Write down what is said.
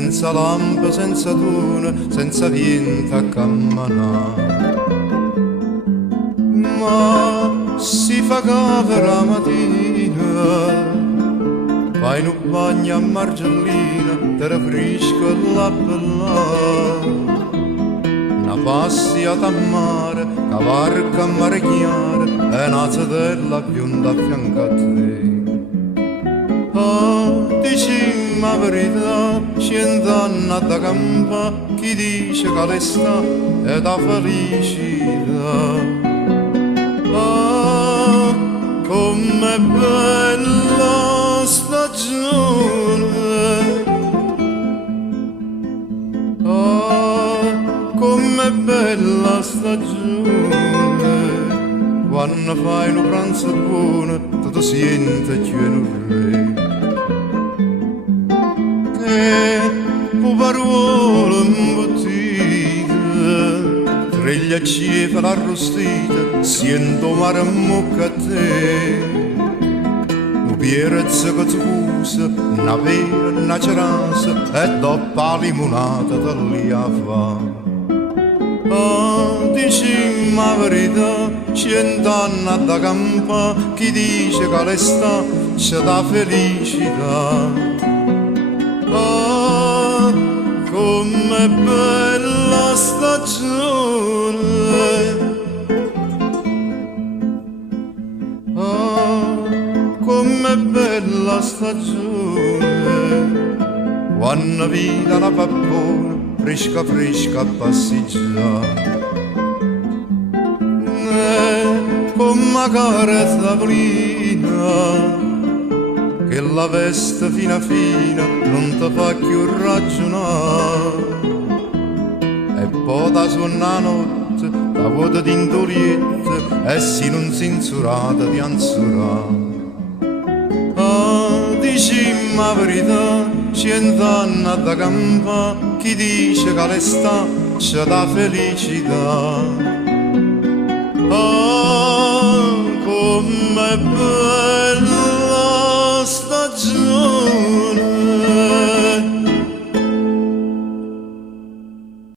senza lampo, senza luna, senza vento a camminare. Ma si fa cava la mattina, fai un bagno a margellina, te la frisco la bella. Una passeggiata a mare, cavarca a mare chiaro, e una zedella bionda a fianco a te. Ah, dici la verità, scendendo da campa, chi dice che l'esta è da felicità. Ah, com'è bella stagione, ah, com'è bella stagione, quando fai un pranzo buono, tutto siente più in re. Che parole imbottite, treglia cieca l'arrostita, sento mare mucca a te. Un pierezza che ti usa, una vera, una cerasa, e dopo la limonata da lì a fa. Ah, dici la verità, 100 anni da campa, chi dice che l'estate c'è da felicità. Ah, com'è bella stagione, ah, com'è bella stagione, quando vita la pappona, fresca fresca a passeggiare. Come carezza plina, che la veste fina fina non ti fa più ragionare. E poi da suona notte, da vuota di indoliette, e si non si insurata di ansurare. Ah, dici la verità, 100 anni da campa, chi dice che l'estate c'è da felicità.